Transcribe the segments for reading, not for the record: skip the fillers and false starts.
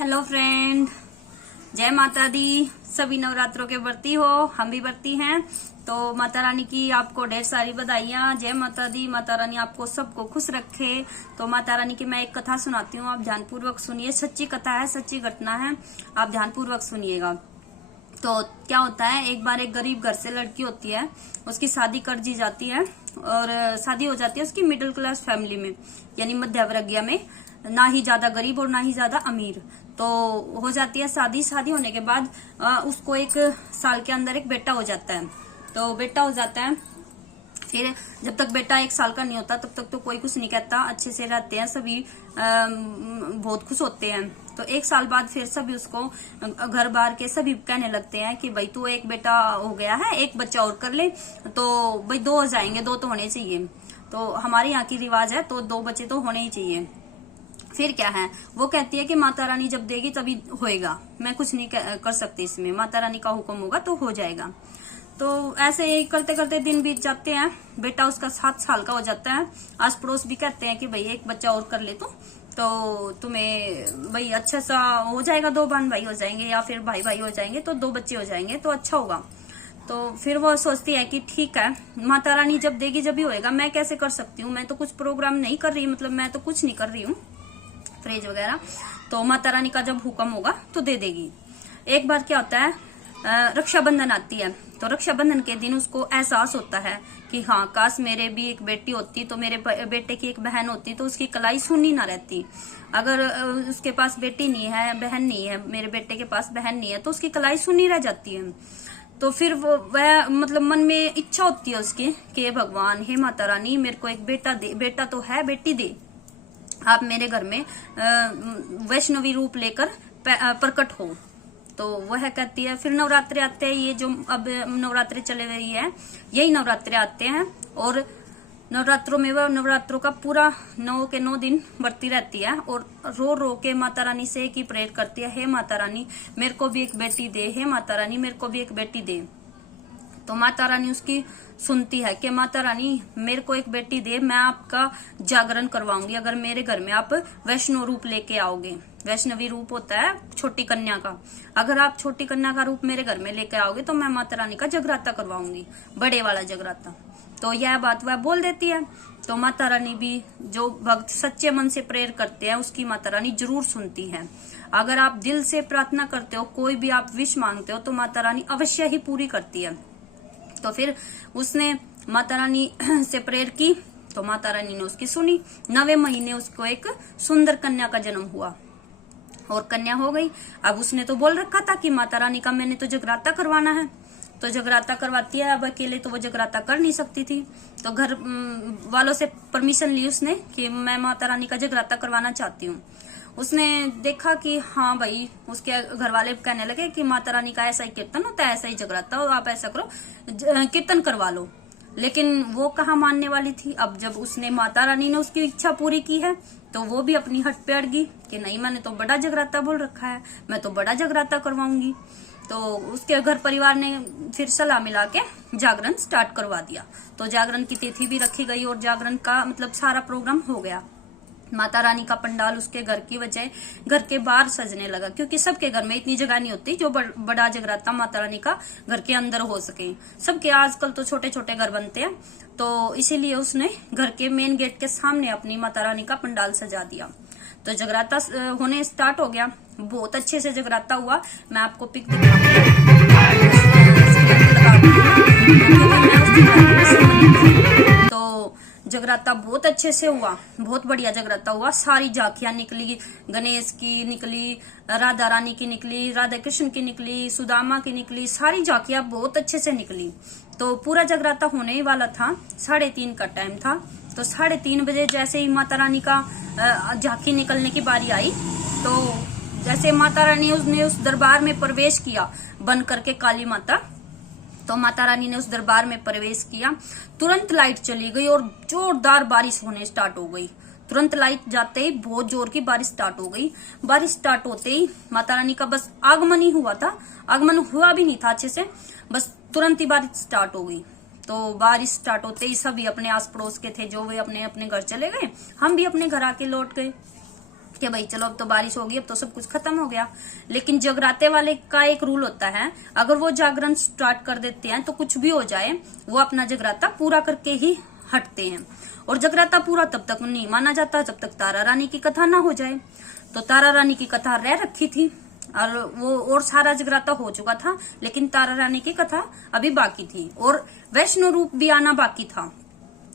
Hello friend, जय माता दी। सभी नवरात्रों के व्रती हो, हम भी व्रती हैं। तो माता रानी की आपको ढेर सारी बधाइयां। जय माता दी। माता रानी आपको सबको खुश रखे। तो माता रानी की मैं एक कथा सुनाती हूँ, आप ध्यानपूर्वक सुनिए। सच्ची कथा है, सच्ची घटना है, आप ध्यानपूर्वक सुनिएगा। तो क्या होता है, एक बार एक गरीब घर से लड़की होती है, उसकी शादी कर दी जाती है और शादी हो जाती है उसकी मिडिल क्लास फैमिली में, यानी मध्य वर्गीय में, ना ही ज्यादा गरीब और ना ही ज्यादा अमीर। तो हो जाती है शादी। शादी होने के बाद उसको एक साल के अंदर एक बेटा हो जाता है। तो बेटा हो जाता है, फिर जब तक बेटा एक साल का नहीं होता तब तक तो कोई कुछ नहीं कहता, अच्छे से रहते हैं सभी, बहुत खुश होते हैं। तो एक साल बाद फिर सभी उसको, घर बार के सभी कहने लगते हैं कि भाई तू एक बेटा हो गया है, एक बच्चा और कर ले। तो भाई दो हो जाएंगे, दो तो होने चाहिए। तो हमारे यहाँ की रिवाज है, तो दो बच्चे तो होने ही चाहिए। फिर क्या है, वो कहती है कि माता रानी जब देगी तभी होएगा, मैं कुछ नहीं कर सकती इसमें, माता रानी का हुक्म होगा तो हो जाएगा। तो ऐसे ही करते करते दिन बीत जाते हैं। बेटा उसका 7 साल का हो जाता है। आस पड़ोस भी कहते हैं कि भाई एक बच्चा और कर ले तो तुम्हें भाई अच्छा सा हो जाएगा, 2 बहन भाई हो जाएंगे या फिर भाई भाई हो जाएंगे, तो 2 बच्चे हो जाएंगे तो अच्छा होगा। तो फिर वो सोचती है कि ठीक है, माता रानी जब देगी जब ही होएगा, मैं कैसे कर सकती हूँ, मैं तो कुछ प्रोग्राम नहीं कर रही, मतलब मैं तो कुछ नहीं कर रही हूँ फ्रिज वगैरह, तो माता रानी का जब हुक्म होगा तो दे देगी। एक बार क्या होता है, रक्षाबंधन आती है। तो रक्षाबंधन के दिन उसको एहसास होता है कि हाँ, काश मेरे भी एक बेटी होती, तो मेरे बेटे की एक बहन होती तो उसकी कलाई सुनी ना रहती। अगर उसके पास बेटी नहीं है, बहन नहीं है, मेरे बेटे के पास बहन नहीं है, तो उसकी कलाई सुनी रह जाती है। तो फिर वह मतलब मन में इच्छा होती है उसकी कि भगवान, हे माता रानी, मेरे को एक बेटा दे, बेटा तो है, बेटी दे, आप मेरे घर में वैष्णवी रूप लेकर प्रकट हो। तो वह कहती है। फिर नवरात्रे आते हैं, ये जो अब नवरात्रे चले गई है, यही नवरात्रे आते हैं। और नवरात्रों में वह नवरात्रों का पूरा 9 के 9 दिन बढ़ती रहती है और रो रो के माता रानी से एक ही प्रेयर करती है, हे माता रानी मेरे को भी एक बेटी दे, हे माता रानी मेरे को भी एक बेटी दे। तो माता रानी उसकी सुनती है कि माता रानी मेरे को एक बेटी दे, मैं आपका जागरण करवाऊंगी अगर मेरे घर में आप वैष्णव रूप लेके आओगे। वैष्णवी रूप होता है छोटी कन्या का। अगर आप छोटी कन्या का रूप मेरे घर में लेके आओगे तो मैं माता रानी का जगराता करवाऊंगी, बड़े वाला जगराता। तो यह बात वह बोल देती है। तो माता रानी भी, जो भक्त सच्चे मन से प्रेयर करते हैं उसकी माता रानी जरूर सुनती है। अगर आप दिल से प्रार्थना करते हो, कोई भी आप विश मांगते हो, तो माता रानी अवश्य ही पूरी करती है। तो फिर उसने माता रानी से प्रेयर की, तो माता रानी ने उसकी सुनी। 9वें महीने उसको एक सुंदर कन्या का जन्म हुआ और कन्या हो गई। अब उसने तो बोल रखा था कि माता रानी का मैंने तो जगराता करवाना है, तो जगराता करवाती है। अब अकेले तो वो जगराता कर नहीं सकती थी, तो घर वालों से परमिशन ली उसने कि मैं माता रानी का जगराता करवाना चाहती हूँ। उसने देखा कि हाँ भाई, उसके घर वाले कहने लगे कि माता रानी का ऐसा ही कीर्तन होता है, ऐसा ही जगराता हो, आप ऐसा करो कीर्तन करवा लो। लेकिन वो कहाँ मानने वाली थी। अब जब उसने, माता रानी ने उसकी इच्छा पूरी की है, तो वो भी अपनी हट पे अड़ गई कि नहीं, मैंने तो बड़ा जगराता बोल रखा है, मैं तो बड़ा जगराता करवाऊंगी। तो उसके घर परिवार ने फिर सलाह मिला के जागरण स्टार्ट करवा दिया। तो जागरण की तिथि भी रखी गई और जागरण का मतलब सारा प्रोग्राम हो गया। माता रानी का पंडाल उसके घर की वजह घर के बाहर सजने लगा, क्योंकि सबके घर में इतनी जगह नहीं होती जो बड़ा जगराता माता रानी का घर के अंदर हो सके। सबके आजकल तो छोटे छोटे घर बनते हैं, तो इसीलिए उसने घर के मेन गेट के सामने अपनी माता रानी का पंडाल सजा दिया। तो जगराता होने स्टार्ट हो गया। बहुत अच्छे से जगराता हुआ। मैं आपको पिक तो जगराता बहुत अच्छे से हुआ, बहुत बढ़िया जगराता हुआ। सारी झांकियां निकली, गणेश की निकली, राधा रानी की निकली, राधा कृष्ण की निकली, सुदामा की निकली, सारी झांकियां बहुत अच्छे से निकली। तो पूरा जगराता होने ही वाला था, 3:30 का टाइम था। तो 3:30 बजे जैसे ही माता रानी का झांकी निकलने की बारी आई, तो जैसे माता रानी उसने उस दरबार में प्रवेश किया, बन करके काली माता, तो माता रानी ने उस दरबार में प्रवेश किया, तुरंत लाइट चली गई और जोरदार बारिश होने स्टार्ट हो गई। तुरंत लाइट जाते ही बहुत जोर की बारिश स्टार्ट हो गई। बारिश स्टार्ट होते ही माता रानी का बस आगमन ही हुआ था, आगमन हुआ भी नहीं था अच्छे से, बस तुरंत ही बारिश स्टार्ट हो गई। तो बारिश स्टार्ट होते ही सभी अपने आस पड़ोस के थे जो वे अपने अपने घर चले गए, हम भी अपने घर आके लौट गए। कि भाई चलो अब तो बारिश होगी, अब तो सब कुछ खत्म हो गया। लेकिन जगराते वाले का एक रूल होता है, अगर वो जागरण स्टार्ट कर देते हैं तो कुछ भी हो जाए वो अपना जगराता पूरा करके ही हटते हैं। और जगराता पूरा तब तक नहीं माना जाता जब तक तारा रानी की कथा ना हो जाए। तो तारा रानी की कथा रह रखी थी और वो और सारा जगराता हो चुका था, लेकिन तारा रानी की कथा अभी बाकी थी और वैष्णो रूप भी आना बाकी था।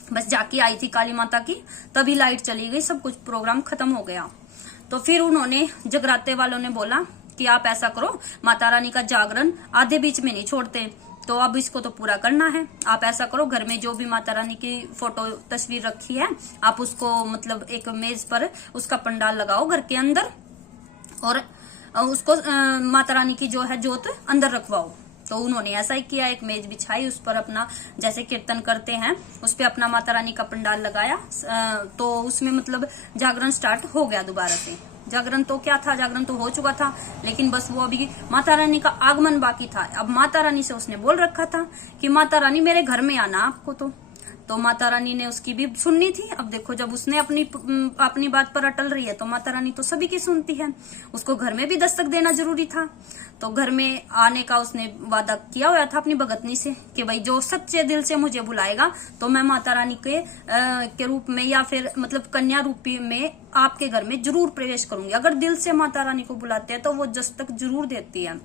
बस जाके आई थी काली माता की, तभी लाइट चली गई, सब कुछ प्रोग्राम खत्म हो गया। तो फिर उन्होंने जगराते वालों ने बोला कि आप ऐसा करो, माता रानी का जागरण आधे बीच में नहीं छोड़ते, तो अब इसको तो पूरा करना है। आप ऐसा करो, घर में जो भी माता रानी की फोटो तस्वीर रखी है आप उसको मतलब एक मेज पर उसका पंडाल लगाओ घर के अंदर, और उसको माता रानी की जो है जोत अंदर रखवाओ। तो उन्होंने ऐसा ही किया, एक मेज बिछाई, उस पर अपना जैसे कीर्तन करते हैं उस पे अपना माता रानी का पंडाल लगाया। तो उसमें मतलब जागरण स्टार्ट हो गया दोबारा से। जागरण तो क्या था, जागरण तो हो चुका था, लेकिन बस वो अभी माता रानी का आगमन बाकी था। अब माता रानी से उसने बोल रखा था कि माता रानी मेरे घर में आना आपको, तो माता रानी ने उसकी भी सुननी थी। अब देखो, जब उसने अपनी बात पर अटल रही है तो माता रानी तो सभी की सुनती है। उसको घर में भी दस्तक देना जरूरी था, तो घर में आने का उसने वादा किया हुआ था अपनी भगतनी से कि भाई जो सच्चे दिल से मुझे बुलाएगा तो मैं माता रानी के रूप में या फिर मतलब कन्या रूपी में आपके घर में जरूर प्रवेश करूंगी। अगर दिल से माता रानी को बुलाते हैं तो वो दस्तक जरूर देती है।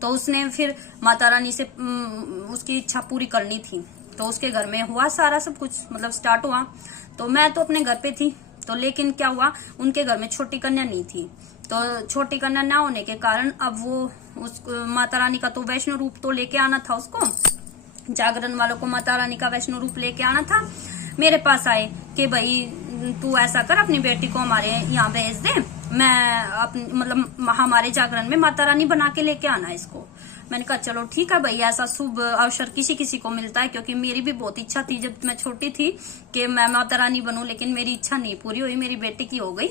तो उसने फिर माता रानी से उसकी इच्छा पूरी करनी थी। तो उसके घर में हुआ सारा सब कुछ मतलब स्टार्ट हुआ। तो मैं तो अपने घर पे थी, तो लेकिन क्या हुआ, उनके घर में छोटी कन्या नहीं थी। तो छोटी कन्या ना होने के कारण अब वो उस माता रानी का तो वैष्णो रूप तो लेके आना था, उसको जागरण वालों को माता रानी का वैष्णो रूप लेके आना था। मेरे पास आए कि भाई तू ऐसा कर, अपनी बेटी को हमारे यहाँ भेज दे, मैं अपनी मतलब हमारे जागरण में माता रानी बना के लेके आना है इसको। मैंने कहा चलो ठीक है भाई, ऐसा शुभ अवसर किसी किसी को मिलता है, क्योंकि मेरी भी बहुत इच्छा थी जब मैं छोटी थी कि मैं माता रानी बनूं, लेकिन मेरी इच्छा नहीं पूरी हुई, मेरी बेटी की हो गई।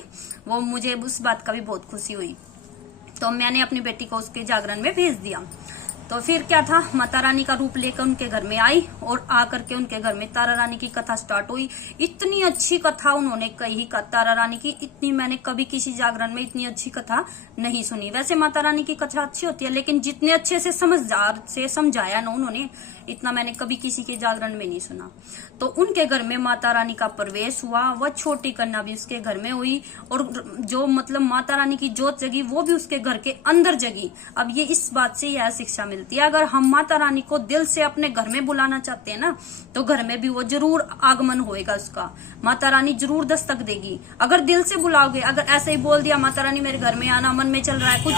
वो मुझे उस बात का भी बहुत खुशी हुई। तो मैंने अपनी बेटी को उसके जागरण में भेज दिया। तो फिर क्या था, माता रानी का रूप लेकर उनके घर में आई और आकर के उनके घर में तारा रानी की कथा स्टार्ट हुई। इतनी अच्छी कथा उन्होंने कही तारा रानी की, इतनी मैंने कभी किसी जागरण में इतनी अच्छी कथा नहीं सुनी। वैसे माता रानी की कथा अच्छी होती है, लेकिन जितने अच्छे से समझदार से समझाया ना उन्होंने, इतना मैंने कभी किसी के जागरण में नहीं सुना। तो उनके घर में माता रानी का प्रवेश हुआ, वह छोटी कन्या भी उसके घर में हुई, और जो मतलब माता रानी की जोत जगी वो भी उसके घर के अंदर जगी। अब ये इस बात से यह शिक्षा मिलती है, अगर हम माता रानी को दिल से अपने घर में बुलाना चाहते हैं ना, तो घर में भी वो जरूर आगमन होएगा उसका, माता रानी जरूर दस्तक देगी। अगर दिल से बुलाओगे, अगर ऐसे ही बोल दिया माता रानी मेरे घर में आना, मन में चल रहा है कुछ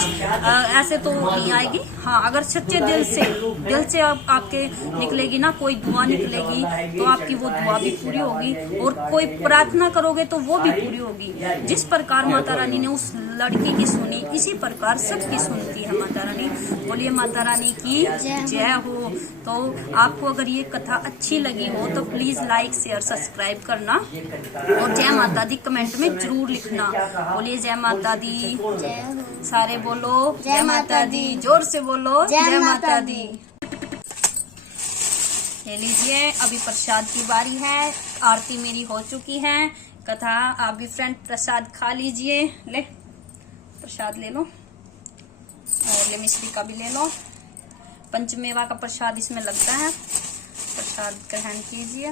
ऐसे, तो नहीं आएगी। हाँ, अगर सच्चे दिल से आपके निकलेगी ना कोई दुआ निकलेगी, तो आपकी वो दुआ भी पूरी होगी, और कोई प्रार्थना करोगे तो वो भी पूरी होगी। जिस प्रकार माता रानी ने उस लड़की की सुनी, इसी प्रकार सबकी सुनती है माता रानी। बोलिए माता रानी की जय हो। तो आपको अगर ये कथा अच्छी लगी हो तो प्लीज लाइक शेयर सब्सक्राइब करना, और जय माता दी कमेंट में जरूर लिखना। बोलिए जय माता दी, सारे बोलो जय माता दी, जोर से बोलो जय माता दी। ले लीजिए, अभी प्रसाद की बारी है, आरती मेरी हो चुकी है, कथा आप भी फ्रेंड प्रसाद खा लीजिए। ले प्रसाद ले लो, और ले मिश्री का भी ले लो, पंचमेवा का प्रसाद इसमें लगता है। प्रसाद ग्रहण कीजिए।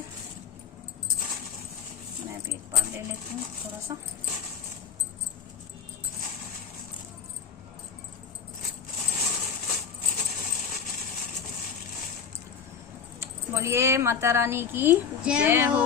मैं भी एक बार ले लेती हूँ थोड़ा सा। बोलिए माता रानी की जय हो।